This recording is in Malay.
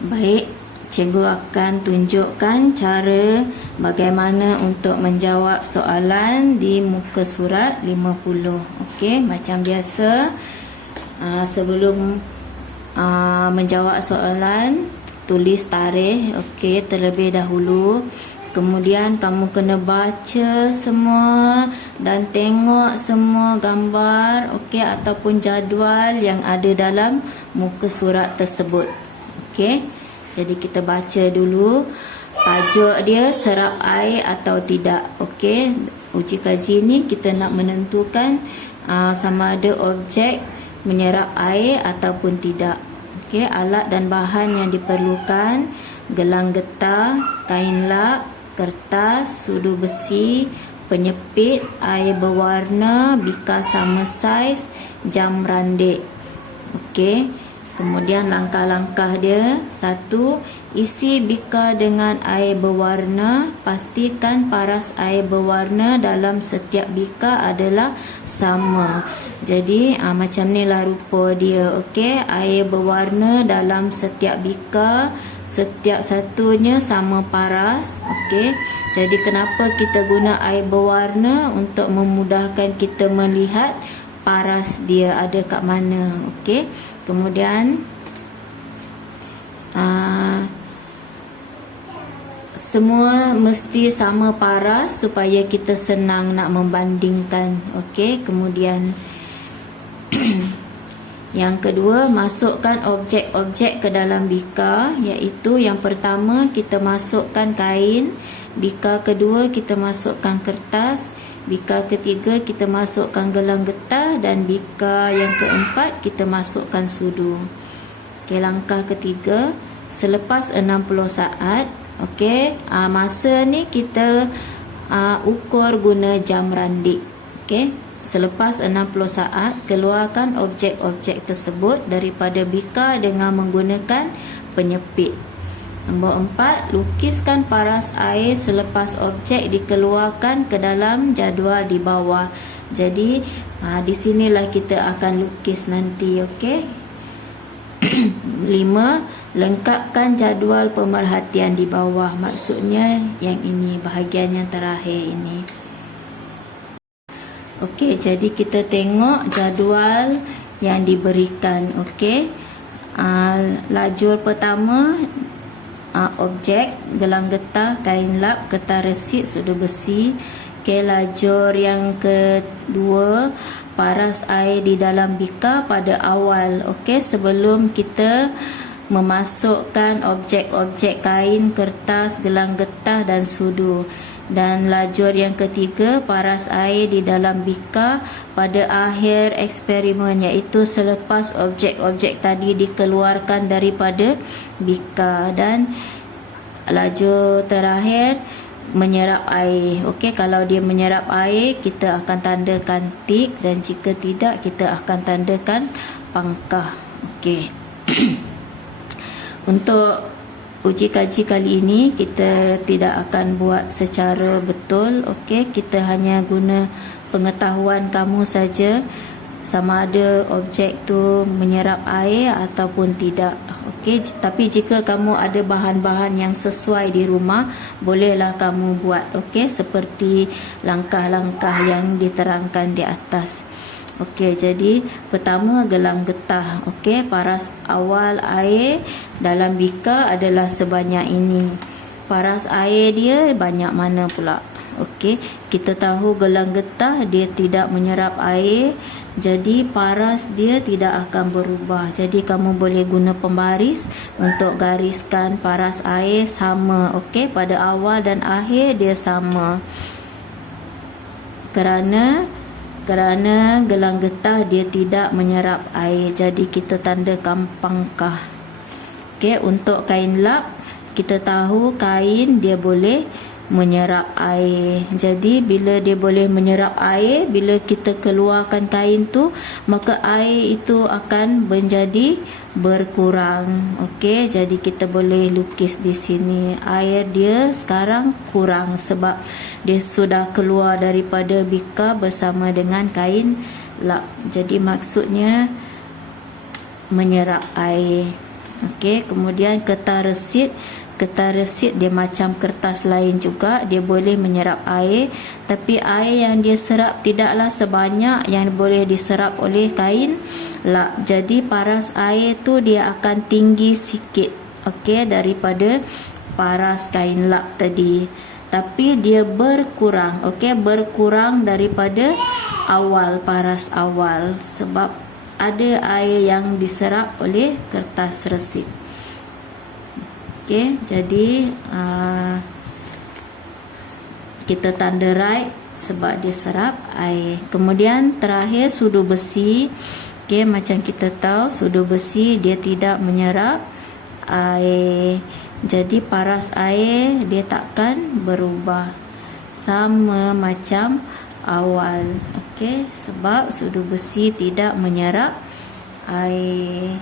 Baik, cikgu akan tunjukkan cara bagaimana untuk menjawab soalan di muka surat 50. Okey, macam biasa, sebelum menjawab soalan, tulis tarikh okey terlebih dahulu. Kemudian kamu kena baca semua dan tengok semua gambar okey ataupun jadual yang ada dalam muka surat tersebut. Okey. Jadi kita baca dulu tajuk dia, serap air atau tidak. Okey. Uji kaji ni kita nak menentukan sama ada objek menyerap air ataupun tidak. Okey, alat dan bahan yang diperlukan: gelang getah, kain lap, kertas, sudu besi, penyepit, air berwarna, bika sama saiz, jam randik. Okey, kemudian langkah-langkah dia: 1. Isi bika dengan air berwarna. Pastikan paras air berwarna dalam setiap bika adalah sama. Jadi macam ni lah rupa dia. Okey, air berwarna dalam setiap bika, setiap satunya sama paras. Okey, jadi kenapa kita guna air berwarna? Untuk memudahkan kita melihat paras dia ada kat mana. Okey, kemudian semua mesti sama paras supaya kita senang nak membandingkan. Okey, kemudian yang kedua, masukkan objek-objek ke dalam bika, iaitu yang pertama kita masukkan kain, bika kedua kita masukkan kertas, bika ketiga kita masukkan gelang getah, dan bika yang keempat kita masukkan sudu. Okey, langkah ketiga, selepas 60 saat, okey, masa ni kita ukur guna jam randik. Okey, selepas 60 saat, keluarkan objek-objek tersebut daripada bika dengan menggunakan penyepit. Nombor 4, lukiskan paras air selepas objek dikeluarkan ke dalam jadual di bawah. Jadi di sinilah kita akan lukis nanti. Okey. 5. Lengkapkan jadual pemerhatian di bawah. Maksudnya yang ini, bahagian yang terakhir ini. Okey, jadi kita tengok jadual yang diberikan. Okey, lajur pertama, objek, gelang getah, kain lap, kertas resit, sudu besi. Okey, lajur yang kedua, paras air di dalam bika pada awal. Okey, sebelum kita memasukkan objek-objek kain, kertas, gelang getah dan sudu. Dan lajur yang ketiga, paras air di dalam bika pada akhir eksperimen, iaitu selepas objek-objek tadi dikeluarkan daripada bika. Dan lajur terakhir, menyerap air. Okey, kalau dia menyerap air, kita akan tandakan tik, dan jika tidak, kita akan tandakan pangkah. Okey. Untuk uji kaji kali ini kita tidak akan buat secara betul. Okey, kita hanya guna pengetahuan kamu saja sama ada objek tu menyerap air ataupun tidak. Okey, tapi jika kamu ada bahan-bahan yang sesuai di rumah, bolehlah kamu buat. Okey, seperti langkah-langkah yang diterangkan di atas. Okey, jadi pertama, gelang getah. Okey, paras awal air dalam bika adalah sebanyak ini. Paras air dia banyak mana pula? Okey, kita tahu gelang getah dia tidak menyerap air, jadi paras dia tidak akan berubah. Jadi kamu boleh guna pembaris untuk gariskan paras air sama. Okey, pada awal dan akhir dia sama. Kerana gelang getah dia tidak menyerap air, jadi kita tandakan pangkah. Okey, untuk kain lap, kita tahu kain dia boleh menyerap air. Jadi bila dia boleh menyerap air, bila kita keluarkan kain tu, maka air itu akan menjadi berkurang. Okey, jadi kita boleh lukis di sini. Air dia sekarang kurang sebab dia sudah keluar daripada bika bersama dengan kain lap. Jadi maksudnya menyerap air. Okey, kemudian kertas resit. Kertas resit dia macam kertas lain juga, dia boleh menyerap air, tapi air yang dia serap tidaklah sebanyak yang boleh diserap oleh kain lap. Jadi paras air tu dia akan tinggi sikit, okey, daripada paras kain lap tadi. Tapi dia berkurang, okey, berkurang daripada awal, paras awal, sebab ada air yang diserap oleh kertas resit. Okey, jadi kita tanda right sebab dia serap air. Kemudian terakhir sudu besi. Okey, macam kita tahu sudu besi dia tidak menyerap air. Jadi paras air dia takkan berubah, sama macam awal. Okey, sebab sudu besi tidak menyerap air.